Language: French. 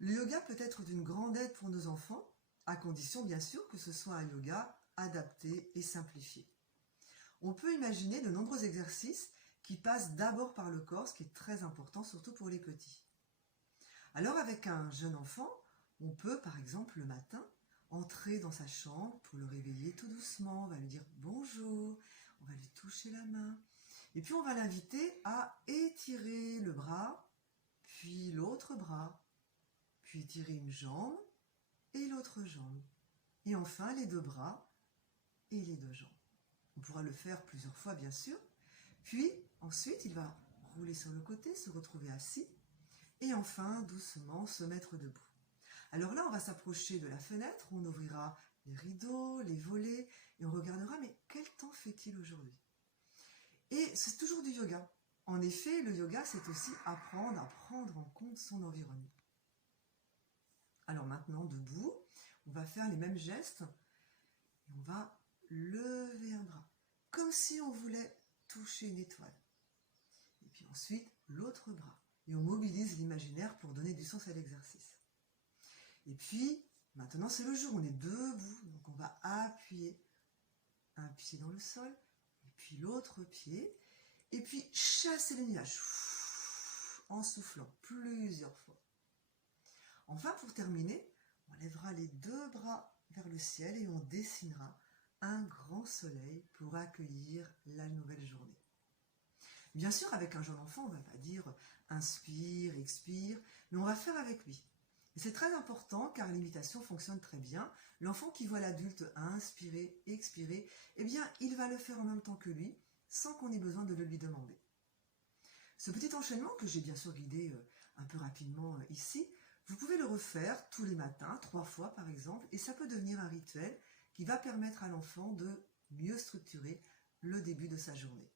Le yoga peut être d'une grande aide pour nos enfants, à condition bien sûr que ce soit un yoga adapté et simplifié. On peut imaginer de nombreux exercices qui passent d'abord par le corps, ce qui est très important, surtout pour les petits. Alors avec un jeune enfant, on peut par exemple le matin entrer dans sa chambre pour le réveiller tout doucement, on va lui dire bonjour, on va lui toucher la main, et puis on va l'inviter à étirer le bras, puis l'autre bras, puis étirer une jambe et l'autre jambe, et enfin les deux bras et les deux jambes. On pourra le faire plusieurs fois bien sûr, puis ensuite il va rouler sur le côté, se retrouver assis, et enfin doucement se mettre debout. Alors là, on va s'approcher de la fenêtre, on ouvrira les rideaux, les volets, et on regardera, mais quel temps fait-il aujourd'hui? Et c'est toujours du yoga. En effet, le yoga, c'est aussi apprendre à prendre en compte son environnement. Alors maintenant, debout, on va faire les mêmes gestes, et on va lever un bras, comme si on voulait toucher une étoile. Et puis ensuite, l'autre bras. Et on mobilise l'imaginaire pour donner du sens à l'exercice. Et puis, maintenant c'est le jour, on est debout, donc on va appuyer un pied dans le sol, et puis l'autre pied, et puis chasser le nuage, en soufflant plusieurs fois. Enfin, pour terminer, on lèvera les deux bras vers le ciel et on dessinera un grand soleil pour accueillir la nouvelle journée. Bien sûr, avec un jeune enfant, on ne va pas dire inspire, expire, mais on va faire avec lui. Et c'est très important car l'imitation fonctionne très bien. L'enfant qui voit l'adulte inspirer, expirer, eh bien, il va le faire en même temps que lui, sans qu'on ait besoin de le lui demander. Ce petit enchaînement que j'ai bien sûr guidé un peu rapidement ici, vous pouvez le refaire tous les matins, 3 fois par exemple, et ça peut devenir un rituel qui va permettre à l'enfant de mieux structurer le début de sa journée.